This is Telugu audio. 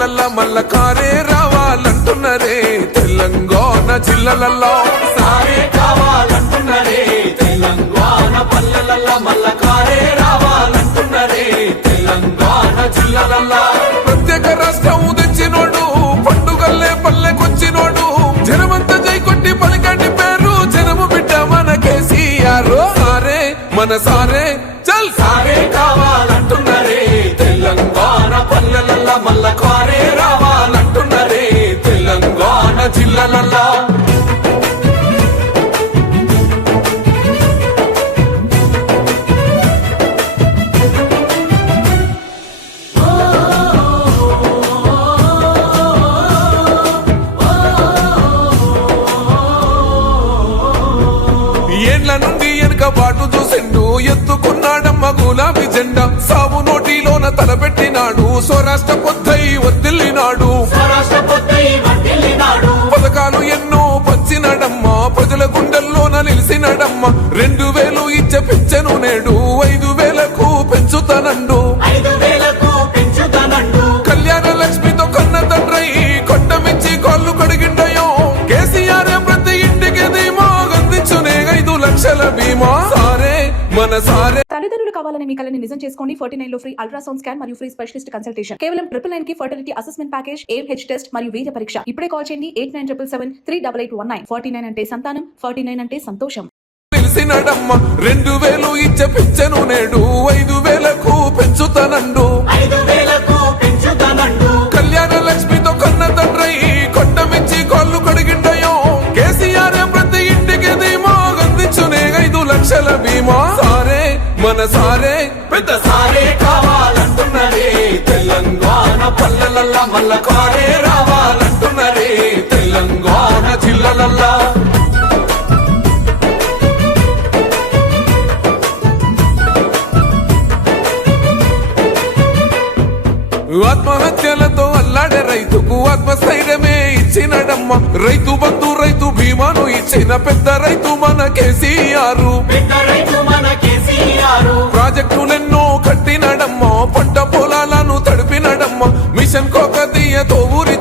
పల్లెల్ల మల్ల కారే రావాలంటున్నరే తెలంగాణ జిల్లాలలో సారే కావాలంటున్నరే తెలంగాణ పల్లెల మల్ల కారే రావాలంటున్నరే తెలంగాణ జిల్లాలలో ప్రత్యేక రాష్ట్రం తెచ్చినోడు పండుగల్లే పల్లెకొచ్చినోడు జనమంతా జై కొట్టి పలికండి పేరు జనము బిడ్డ మన కేసీఆర్ సారే మన సారే చల్ సారే కావాలంటున్నరే తెలంగాణ పల్లెల మల్ల కారే రావాలంటున్నరే తెలంగాణ జిల్లాలలో ఏండ్ల నుండి వెనక బాటు చూసిండు ఎత్తుకున్నాడమ్మ గులాబీ జెండా సాగు నోటిలోన తలపెట్టినాడు స్వరాష్ట్ర పొద్దై వర్దిల్లినాడు పథకాలు ఎన్నో పంచినాడమ్మ ప్రజల గుండెల్లోన నిలిసినాడమ్మ 2000 ఇచ్చే పింఛను నేడు 5000కు పెంచుతానండు కళ్యాణ లక్ష్మితో కన్న తండ్రై కొండ మెచ్చి కాళ్ళు కడిగిండయో కేసీఆర్ ప్రతి ఇంటికి ధీమా అందించునే 5 లక్షల బీమా సారే మన సారే. తల్లిదండ్రులు కావాలని మీ కలని నిజం చేసుకోండి. 49 లో ఫ్రీ అల్ట్రాసౌండ్ స్కాన్ మరియు ఫ్రీ స్పెషలిస్ట్ కన్సల్టేషన్. కేవలం 999 కి fertility assessment package, AMH test మరియు వీర్య పరీక్ష. ఇప్పుడే కాల్ చేయండి 8977738819. 49 అంటే సంతానం, 49 అంటే సంతోషం. తెలిసినడమ్మ 2000 ఇచ్చే పింఛను నేడు 5000కు పెంచుతానండు కళ్యాణ లక్ష్మితో కన్న తండ్రై కొండ మెచ్చి కాళ్ళు కడిగిండయో కేసీఆర్ ప్రతి ఇంటికి ధీమా అందించునే 5 లక్షల బీమా సారే మన సారే పెద్ద సారే కావాలంటున్నరే తెలంగాణ పల్లెల మల్ల కారే రావాలంటున్నరే తెలంగాణ జిల్లాలలో ఆత్మహత్యలతో అల్లాడే రైతుకు ఆత్మస్థైర్యమే ఇచ్చినడమ్మ రైతు బంధు రైతు బీమాను ఇచ్చిన పెద్ద రైతు మన కేసీఆర్ ప్రాజెక్టులెన్నో కట్టినడమ్మ పంట పొలాలను తడిపినడమ్మ మిషన్ కోకతీయతో ఊరి